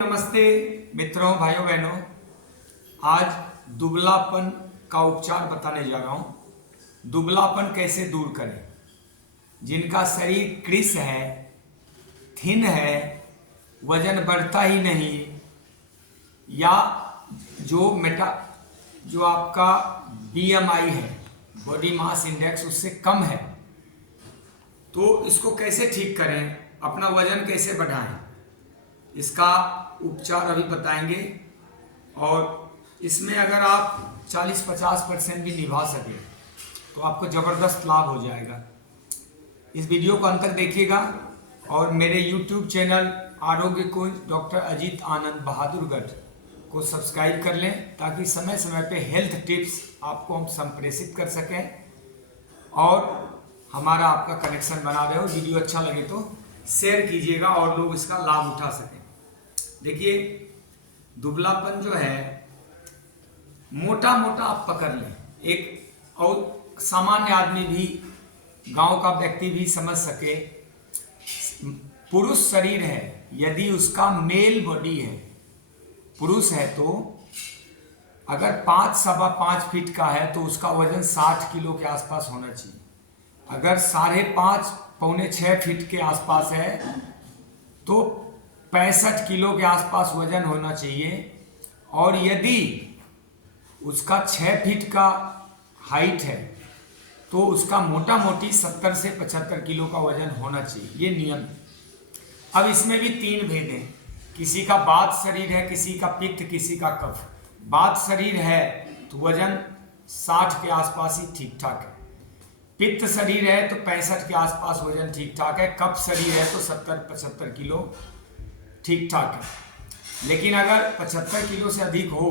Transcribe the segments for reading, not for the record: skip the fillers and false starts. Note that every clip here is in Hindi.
नमस्ते मित्रों, भाइयों बहनों। आज दुबलापन का उपचार बताने जा रहा हूं। दुबलापन कैसे दूर करें। जिनका शरीर कृश है, थिन है, वजन बढ़ता ही नहीं, या जो आपका BMI है, बॉडी मास इंडेक्स, उससे कम है, तो इसको कैसे ठीक करें, अपना वजन कैसे बढ़ाएं, इसका उपचार अभी बताएंगे। और इसमें अगर आप 40-50% भी निभा सके तो आपको ज़बरदस्त लाभ हो जाएगा। इस वीडियो को अंत तक देखिएगा और मेरे YouTube चैनल आरोग्य कोच डॉक्टर अजीत आनंद बहादुरगढ़ को सब्सक्राइब कर लें, ताकि समय समय पे हेल्थ टिप्स आपको हम संप्रेषित कर सकें और हमारा आपका कनेक्शन बना रहे हो। वीडियो अच्छा लगे तो शेयर कीजिएगा और लोग इसका लाभ उठा सकें। देखिए, दुबलापन जो है, मोटा मोटा आप पकड़ लें, एक और सामान्य आदमी भी, गांव का व्यक्ति भी समझ सके। पुरुष शरीर है, यदि उसका मेल बॉडी है, पुरुष है, तो अगर 5-5.25 फीट का है तो उसका वजन 60 किलो के आसपास होना चाहिए। अगर 5.5-6 फीट के आसपास है तो 65 किलो के आसपास वजन होना चाहिए। और यदि उसका 6 फीट का हाइट है तो उसका मोटा मोटी 70 से 75 किलो का वजन होना चाहिए। ये नियम है। अब इसमें भी 3 भेद हैं। किसी का वात शरीर है, किसी का पित्त, किसी का कफ। वात शरीर है तो वजन 60 के आसपास ही ठीक ठाक है। पित्त शरीर है तो 65 के आसपास वजन ठीक ठाक है। कफ शरीर है तो 70-75 किलो ठीक ठाक है। लेकिन अगर 75 किलो से अधिक हो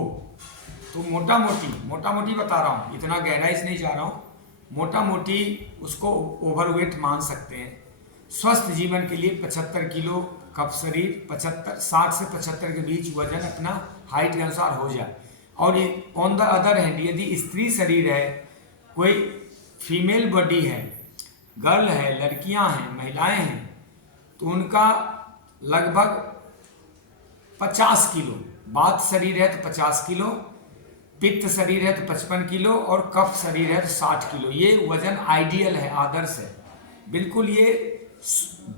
तो मोटा मोटी बता रहा हूँ, इतना गहराई से नहीं जा रहा हूँ, मोटा मोटी उसको ओवरवेट मान सकते हैं। स्वस्थ जीवन के लिए 75 किलो कफ शरीर, 60 से 75 के बीच वजन अपना हाइट के अनुसार हो जाए। और ऑन द अदर हैंड, यदि स्त्री शरीर है, कोई फीमेल बॉडी है, गर्ल है, लड़कियां हैं, महिलाएं हैं, तो उनका लगभग 50 किलो, वात शरीर है तो 50 किलो, पित्त शरीर है तो 55 किलो और कफ शरीर है तो 60 किलो। ये वजन आइडियल है, आदर्श है, बिल्कुल ये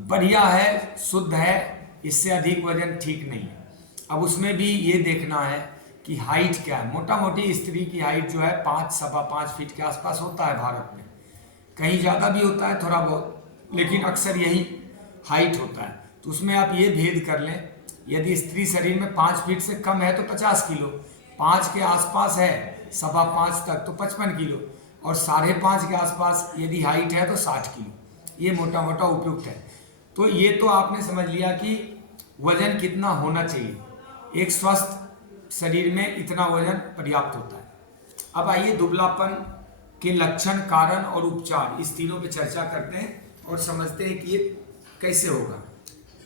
बढ़िया है, शुद्ध है। इससे अधिक वजन ठीक नहीं है। अब उसमें भी ये देखना है कि हाइट क्या है। मोटा मोटी स्त्री की हाइट जो है 5-5.25 फीट के आसपास होता है भारत में। कहीं ज़्यादा भी होता है थोड़ा बहुत, लेकिन अक्सर यही हाइट होता है। तो उसमें आप ये भेद कर लें, यदि स्त्री शरीर में 5 फीट से कम है तो 50 किलो, 5 के आसपास है 5.25 तक तो 55 किलो, और 5.5 के आसपास यदि हाइट है तो 60 किलो। ये मोटा मोटा उपयुक्त है। तो ये तो आपने समझ लिया कि वजन कितना होना चाहिए। एक स्वस्थ शरीर में इतना वजन पर्याप्त होता है। अब आइए दुबलापन के लक्षण, कारण और उपचार, इस तीनों पे चर्चा करते हैं और समझते हैं कि ये कैसे होगा,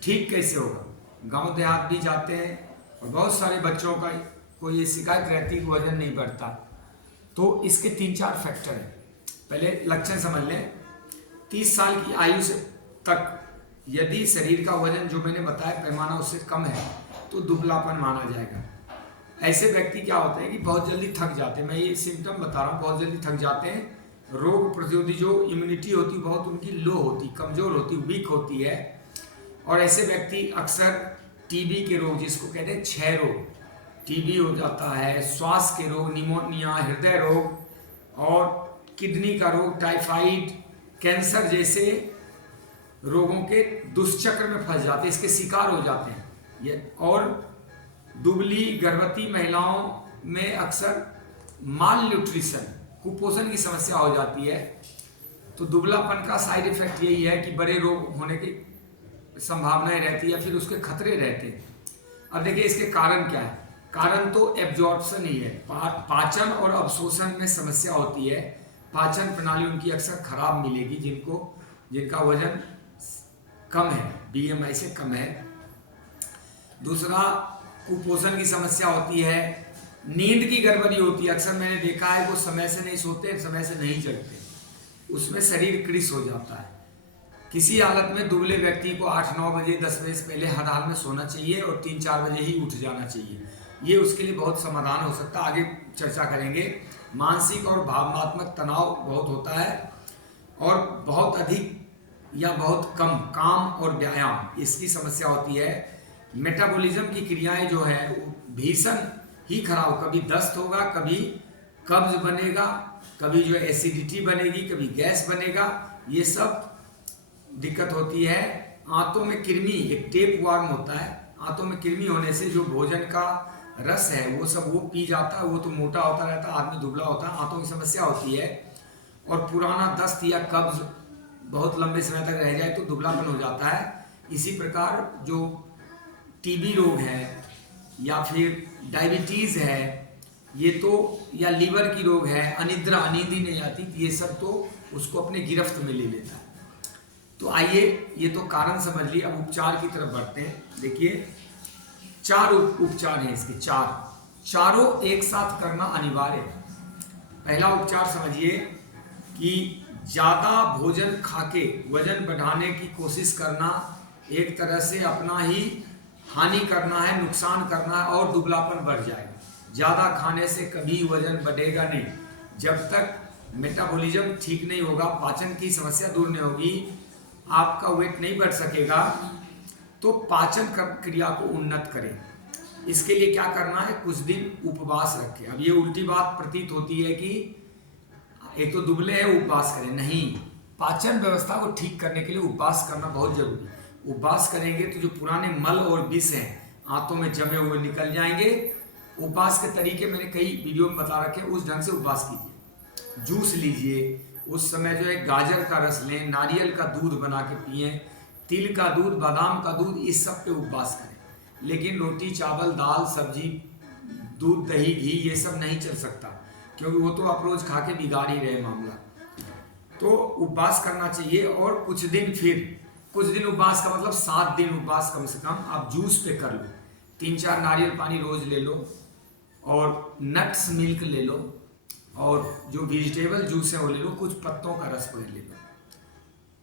ठीक कैसे होगा। गांव देहात भी जाते हैं और बहुत सारे बच्चों का को ये शिकायत रहती है कि वजन नहीं बढ़ता। तो इसके 3-4 फैक्टर हैं। पहले लक्षण समझ लें। 30 साल की आयु से तक यदि शरीर का वजन, जो मैंने बताया पैमाना, उससे कम है तो दुबलापन माना जाएगा। ऐसे व्यक्ति क्या होते हैं कि बहुत जल्दी थक जाते हैं। मैं ये सिम्टम बता रहा हूँ, बहुत जल्दी थक जाते हैं। रोग प्रतिरोधी जो इम्यूनिटी होती है बहुत उनकी लो होती, कमजोर होती, वीक होती है। और ऐसे व्यक्ति अक्सर टीबी के रोग, जिसको कहते हैं क्षय रोग, टीबी हो जाता है, श्वास के रोग, निमोनिया, हृदय रोग और किडनी का रोग, टाइफाइड, कैंसर जैसे रोगों के दुष्चक्र में फंस जाते हैं, इसके शिकार हो जाते हैं। और दुबली गर्भवती महिलाओं में अक्सर माल न्यूट्रिशन, कुपोषण की समस्या हो जाती है। तो दुबलापन का साइड इफेक्ट यही है कि बड़े रोग होने की संभावनाएं रहती है या फिर उसके खतरे रहते हैं। अब देखिए इसके कारण क्या है। कारण तो एब्जॉर्प्शन ही है, पाचन और अवशोषण में समस्या होती है। पाचन प्रणाली उनकी अक्सर खराब मिलेगी जिनका वजन कम है, BMI से कम है। दूसरा, कुपोषण की समस्या होती है। नींद की गड़बड़ी होती है। अक्सर मैंने देखा है वो समय से नहीं सोते, समय से नहीं जगते, उसमें शरीर कृश हो जाता है। किसी हालत में दुबले व्यक्ति को 8-9 बजे 10 बजे से पहले हर हाल में सोना चाहिए और 3-4 बजे ही उठ जाना चाहिए। ये उसके लिए बहुत समाधान हो सकता है, आगे चर्चा करेंगे। मानसिक और भावनात्मक तनाव बहुत होता है और बहुत अधिक या बहुत कम काम और व्यायाम, इसकी समस्या होती है। मेटाबॉलिज्म की क्रियाएं जो है भीषण ही खराब, कभी दस्त होगा, कभी कब्ज बनेगा, कभी जो है एसिडिटी बनेगी, कभी गैस बनेगा, ये सब दिक्कत होती है। आंतों में कृमि, एक टेप वार्म होता है, आंतों में कृमि होने से जो भोजन का रस है वो सब वो पी जाता है, वो तो मोटा होता रहता है, आदमी दुबला होता है, आंतों की समस्या होती है। और पुराना दस्त या कब्ज बहुत लंबे समय तक रह जाए तो दुबलापन हो जाता है। इसी प्रकार जो टीबी रोग है या फिर डायबिटीज़ है, ये तो, या लीवर की रोग है, अनिद्रा, नींद ही नहीं आती, ये सब तो उसको अपने गिरफ्त में ले लेता है। तो आइए, ये तो कारण समझ लिए, अब उपचार की तरफ बढ़ते हैं। देखिए 4 उपचार हैं इसके, चारों एक साथ करना अनिवार्य है। पहला उपचार समझिए कि ज़्यादा भोजन खाके वजन बढ़ाने की कोशिश करना एक तरह से अपना ही हानि करना है, नुकसान करना है और दुबलापन बढ़ जाएगा। ज़्यादा खाने से कभी वजन बढ़ेगा नहीं, जब तक मेटाबॉलिज्म ठीक नहीं होगा, पाचन की समस्या दूर नहीं होगी, आपका वेट नहीं बढ़ सकेगा। तो पाचन क्रिया को उन्नत करें, इसके लिए क्या करना है, कुछ दिन उपवास रखें। अब ये उल्टी बात प्रतीत होती है कि एक तो दुबले है उपवास करें, नहीं, पाचन व्यवस्था को ठीक करने के लिए उपवास करना बहुत जरूरी है। उपवास करेंगे तो जो पुराने मल और विष हैं आंतों में जमे हुए निकल जाएंगे। उपवास के तरीके मैंने कई वीडियो में बता रखे, उस ढंग से उपवास कीजिए। जूस लीजिए, उस समय जो है गाजर का रस लें, नारियल का दूध बना के पिए, तिल का दूध, बादाम का दूध, इस सब पे उपवास करें। लेकिन रोटी चावल दाल सब्जी दूध दही घी ये सब नहीं चल सकता, क्योंकि वो तो आप रोज खा के बिगाड़ ही रहे मामला। तो उपवास करना चाहिए। और कुछ दिन उपवास का मतलब 7 दिन उपवास कम से कम आप जूस पे कर लो। 3-4 नारियल पानी रोज ले लो और नट्स मिल्क ले लो और जो वेजिटेबल जूस है वो ले लो, कुछ पत्तों का रस ले लो,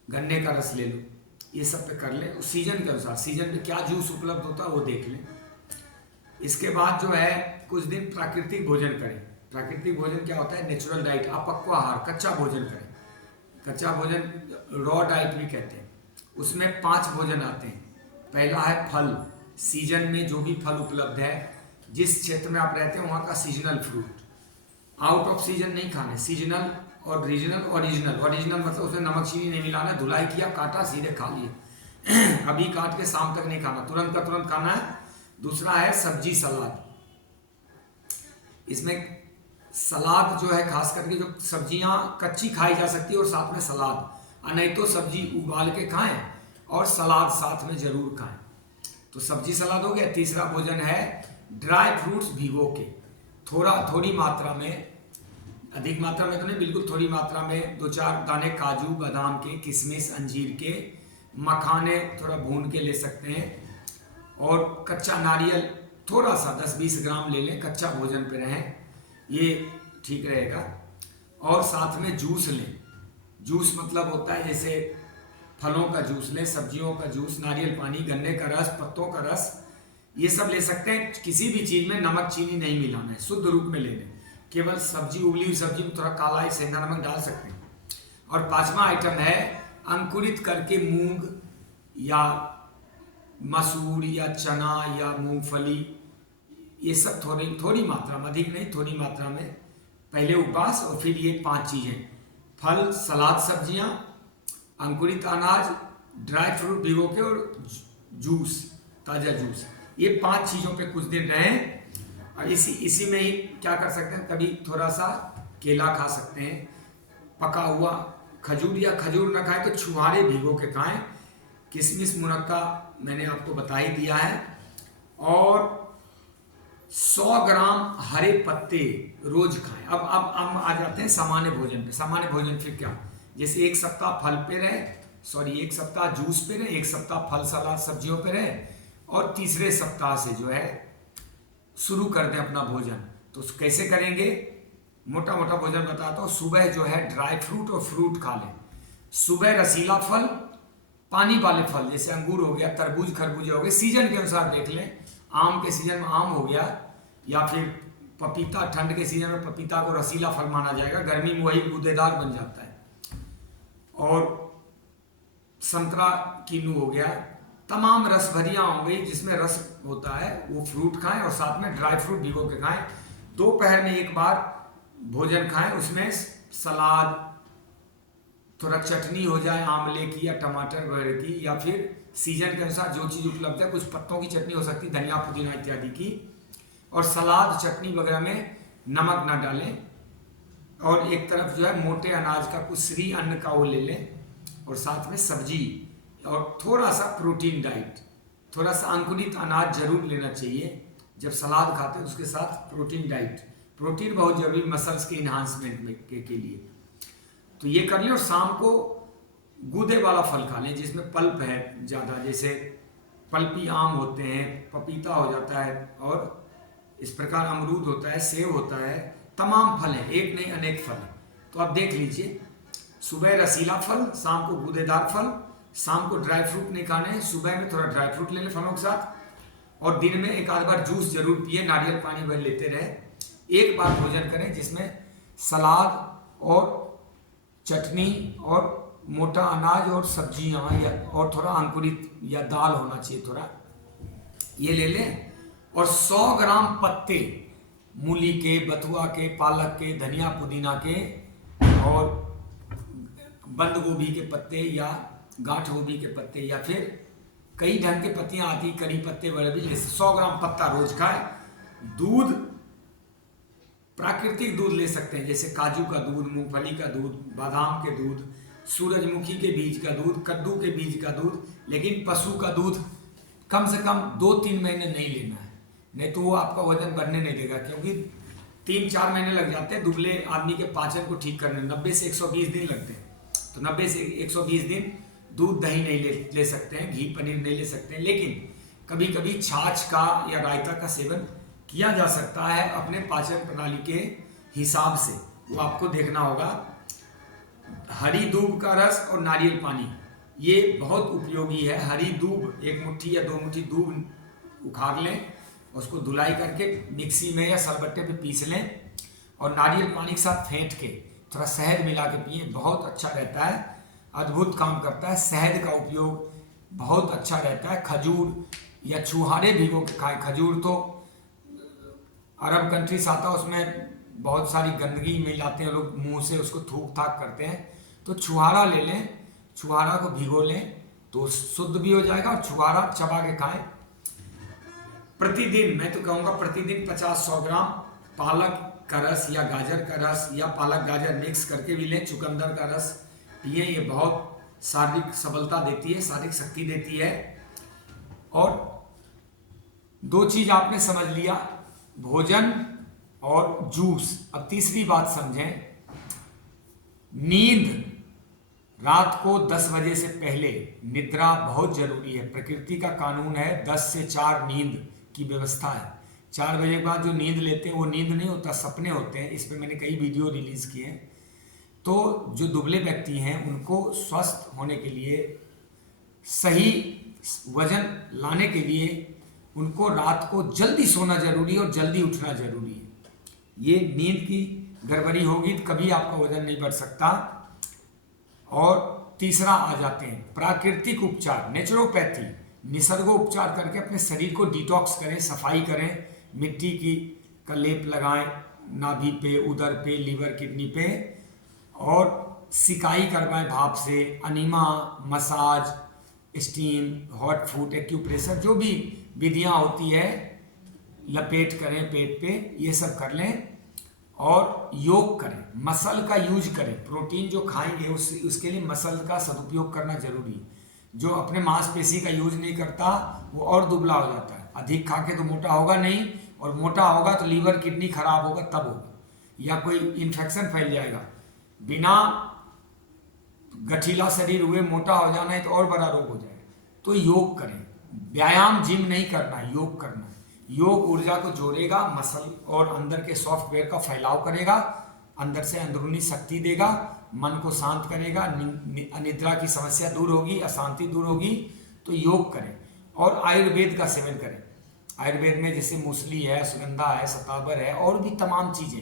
गन्ने का रस ले लो, ये सब पे कर ले। उस सीजन के अनुसार, सीजन पे क्या जूस उपलब्ध होता है वो देख लें। इसके बाद जो है कुछ दिन प्राकृतिक भोजन करें। प्राकृतिक भोजन क्या होता है, नेचुरल डाइट, अपक्व आहार, कच्चा भोजन करें। कच्चा भोजन रॉ डाइट भी कहते हैं। उसमें 5 भोजन आते हैं। पहला है फल, सीजन में जो भी फल उपलब्ध है, जिस क्षेत्र में आप रहते हैं वहाँ का seasonal fruit, out off season नहीं खाने, सीजनल और रीजनल। ओरिजिनल मतलब उसमें नमक चीनी नहीं मिलाना, धुलाई किया, काटा, सीधे खा लिए अभी काट के शाम तक नहीं खाना, तुरंत का तुरंत खाना है। दूसरा है सब्जी सलाद। इसमें सलाद जो है खास करके जो सब्जियां कच्ची खाई जा सकती है और साथ में सलाद, नहीं तो सब्जी उबाल के खाएं और सलाद साथ में जरूर खाएं। तो सब्जी सलाद हो गया। तीसरा भोजन है ड्राई फ्रूट्स भिगो के, थोड़ी मात्रा में, अधिक मात्रा में तो नहीं, बिल्कुल थोड़ी मात्रा में 2-4 दाने काजू बादाम के, किशमिश अंजीर के, मखाने थोड़ा भून के ले सकते हैं और कच्चा नारियल थोड़ा सा 10-20 ग्राम ले लें। कच्चा भोजन पे रहें, ये ठीक रहेगा। और साथ में जूस लें। जूस मतलब होता है जैसे फलों का जूस लें, सब्जियों का जूस, नारियल पानी, गन्ने का रस, पत्तों का रस, ये सब ले सकते हैं। किसी भी चीज़ में नमक चीनी नहीं मिलाना है, शुद्ध रूप में ले लें। केवल सब्जी, उबली हुई सब्जी में थोड़ा काला सेंधा नमक डाल सकते हैं। और 5वां आइटम है अंकुरित करके मूंग या मसूर या चना या मूंगफली, ये सब थोड़ी मात्रा में, अधिक नहीं, थोड़ी मात्रा में पहले उपवास और फिर ये 5 चीज़ें, फल, सलाद, सब्जियां, अंकुरित अनाज, ड्राई फ्रूट भिगो के और जूस, ताज़ा जूस, ये 5 चीज़ों पे कुछ दिन रहें। और इसी में ही क्या कर सकते हैं, कभी थोड़ा सा केला खा सकते हैं, पका हुआ खजूर, या खजूर ना खाएं तो छुहारे भिगो के खाएं। किशमिश मुनक्का मैंने आपको बता ही दिया है। और 100 ग्राम हरे पत्ते रोज खाएं। अब हम आ जाते हैं सामान्य भोजन पे। सामान्य भोजन फिर क्या, जैसे 1 सप्ताह फल पे रहे, 1 सप्ताह जूस पे रहे, 1 सप्ताह फल सलाद सब्जियों पे रहे, और तीसरे सप्ताह से जो है शुरू कर दें अपना भोजन। तो कैसे करेंगे, मोटा मोटा भोजन बताता हूँ। सुबह जो है ड्राई फ्रूट और फ्रूट खा लें। सुबह रसीला फल पानी वाले फल जैसे अंगूर हो गया, तरबूज खरबूजे हो गए, सीजन के अनुसार देख लें। आम के सीजन में आम हो गया, या फिर पपीता, ठंड के सीजन में पपीता को रसीला फल माना जाएगा, गर्मी में वही गूदेदार बन जाता है। और संतरा कीनू हो गया, तमाम रस भरियाँ हो गई जिसमें रस होता है, वो फ्रूट खाएं और साथ में ड्राई फ्रूट भिगो के खाएं। दोपहर में एक बार भोजन खाएं, उसमें सलाद, थोड़ा चटनी हो जाए आंवले की या टमाटर वगैरह की, या फिर सीजन के अनुसार जो चीज़ उपलब्ध है, कुछ पत्तों की चटनी हो सकती है, धनिया पुदीना इत्यादि की, और सलाद चटनी वगैरह में नमक ना डालें। और एक तरफ जो है मोटे अनाज का कुछ श्री अन्न का वो ले लें, और साथ में सब्जी और थोड़ा सा प्रोटीन डाइट, थोड़ा सा अंकुरित अनाज जरूर लेना चाहिए जब सलाद खाते हैं, उसके साथ प्रोटीन डाइट। प्रोटीन बहुत जरूरी मसल्स के इन्हांसमेंट में के लिए। तो ये कर लें, और शाम को गूदे वाला फल खा लें जिसमें पल्प है ज़्यादा, जैसे पल्पी आम होते हैं, पपीता हो जाता है, और इस प्रकार अमरूद होता है, सेब होता है, तमाम फल हैं, एक नहीं अनेक फल हैं। तो आप देख लीजिए, सुबह रसीला फल, शाम को गूदेदार फल, शाम को ड्राई फ्रूट नहीं खाने हैं, सुबह में थोड़ा ड्राई फ्रूट ले लें फलों के साथ, और दिन में एक आध बार जूस जरूर पिए, नारियल पानी वह लेते रहे। एक बार भोजन करें जिसमें सलाद और चटनी और मोटा अनाज और सब्जियां या और थोड़ा अंकुरित या दाल होना चाहिए थोड़ा, ये ले लें। और 100 ग्राम पत्ते मूली के, बथुआ के, पालक के, धनिया पुदीना के और बंद गोभी के पत्ते या गांठ गोभी के पत्ते, या फिर कई ढंग के पत्तियां आती, करी पत्ते वगैरह भी ले। 100 ग्राम पत्ता रोज खाए। दूध, प्राकृतिक दूध ले सकते हैं जैसे काजू का दूध, मूंगफली का दूध, बादाम के दूध, सूरजमुखी के बीज का दूध, कद्दू के बीज का दूध, लेकिन पशु का दूध कम से कम 2-3 महीने नहीं लेना है, नहीं तो वो आपका वजन बढ़ने नहीं देगा, क्योंकि 3-4 महीने लग जाते हैं दुबले आदमी के पाचन को ठीक करने, 90 से 120 दिन लगते हैं। तो 90 से 120 दिन दूध दही नहीं ले सकते हैं, घी पनीर नहीं ले सकते हैं, लेकिन कभी कभी छाछ का या रायता का सेवन किया जा सकता है अपने पाचन प्रणाली के हिसाब से, वो आपको देखना होगा। हरी दूब का रस और नारियल पानी ये बहुत उपयोगी है। हरी दूब 1 मुट्ठी या 2 मुट्ठी दूब उखाड़ लें, उसको धुलाई करके मिक्सी में या सलबट्टे पे पीस लें, और नारियल पानी के साथ फेंट के थोड़ा शहद मिला के पिए, बहुत अच्छा रहता है, अद्भुत काम करता है। शहद का उपयोग बहुत अच्छा रहता है। खजूर या छुहारे भिगो के खाएं। खजूर तो अरब कंट्री से आता है, उसमें बहुत सारी गंदगी मिलाते हैं लोग, मुंह से उसको थूक थाक करते हैं, तो छुहारा ले लें, छुहारा को भिगो लें तो शुद्ध भी हो जाएगा, और छुहारा चबा के खाएं। प्रतिदिन, मैं तो कहूँगा प्रतिदिन 50-100 ग्राम पालक का रस या गाजर का रस या पालक गाजर मिक्स करके भी लें, चुकंदर का रस पिए, ये बहुत शारीरिक सबलता देती है, शारीरिक शक्ति देती है। और 2 चीज आपने समझ लिया, भोजन और जूस। अब तीसरी बात समझें, नींद। रात को 10 बजे से पहले निद्रा बहुत जरूरी है। प्रकृति का कानून है 10 से 4 नींद की व्यवस्था है। 4 बजे के बाद जो नींद लेते हैं वो नींद नहीं होता, सपने होते हैं। इस पर मैंने कई वीडियो रिलीज किए हैं। तो जो दुबले व्यक्ति हैं उनको स्वस्थ होने के लिए, सही वजन लाने के लिए उनको रात को जल्दी सोना जरूरी है और जल्दी उठना जरूरी है। ये नींद की गड़बड़ी होगी तो कभी आपका वजन नहीं बढ़ सकता। और तीसरा आ जाते हैं प्राकृतिक उपचार, नेचुरोपैथी। निसर्गोपचार करके अपने शरीर को डिटॉक्स करें, सफाई करें। मिट्टी की का लेप लगाएं नाभि पे, उदर पे, लीवर, किडनी पे, और सिकाई करवाएं भाप से। Enema, massage, steam, hot food, acupressure, जो भी विधियां होती है, लपेट करें पेट पे, ये सब कर लें। और योग करें, मसल का यूज करें। प्रोटीन जो खाएंगे उसके लिए मसल का सदुपयोग करना जरूरी है। जो अपने मांसपेशी का यूज नहीं करता वो और दुबला हो जाता है। अधिक खा के तो मोटा होगा नहीं, और मोटा होगा तो लीवर किडनी खराब होगा तब होगा, या कोई इन्फेक्शन फैल जाएगा। बिना गठीला शरीर हुए मोटा हो जाना है तो और बड़ा रोग हो जाएगा। तो योग करें, व्यायाम जिम नहीं करना है, योग करना है। योग ऊर्जा को जोड़ेगा, मसल और अंदर के सॉफ्टवेयर का फैलाव करेगा, अंदर से अंदरूनी शक्ति देगा, मन को शांत करेगा, अनिद्रा की समस्या दूर होगी, अशांति दूर होगी। तो योग करें और आयुर्वेद का सेवन करें। आयुर्वेद में जैसे मूसली है, सुगंधा है, शतावर है और भी तमाम चीज़ें।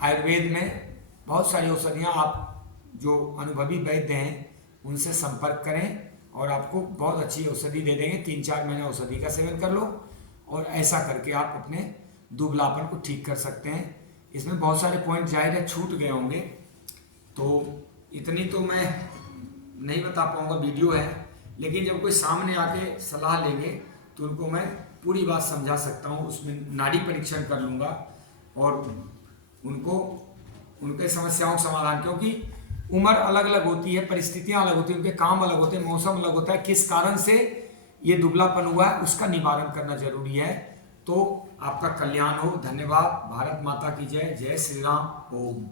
आयुर्वेद में बहुत सारी औषधियाँ, आप जो अनुभवी वैद्य हैं उनसे संपर्क करें और आपको बहुत अच्छी औषधि दे देंगे। 3-4 महीने औषधि का सेवन कर लो और ऐसा करके आप अपने दुबलापन को ठीक कर सकते हैं। इसमें बहुत सारे पॉइंट जाहिर है छूट गए होंगे, तो इतनी तो मैं नहीं बता पाऊंगा, वीडियो है। लेकिन जब कोई सामने आके सलाह लेंगे तो उनको मैं पूरी बात समझा सकता हूँ, उसमें नाड़ी परीक्षण कर लूँगा और उनको उनके समस्याओं का समाधान, क्योंकि उम्र अलग अलग होती है, परिस्थितियाँ अलग होती हैं, उनके काम अलग होते हैं, मौसम अलग होता है, किस कारण से ये दुबलापन हुआ है उसका निवारण करना जरूरी है। तो आपका कल्याण हो। धन्यवाद। भारत माता की जय। जय श्री राम। ओम।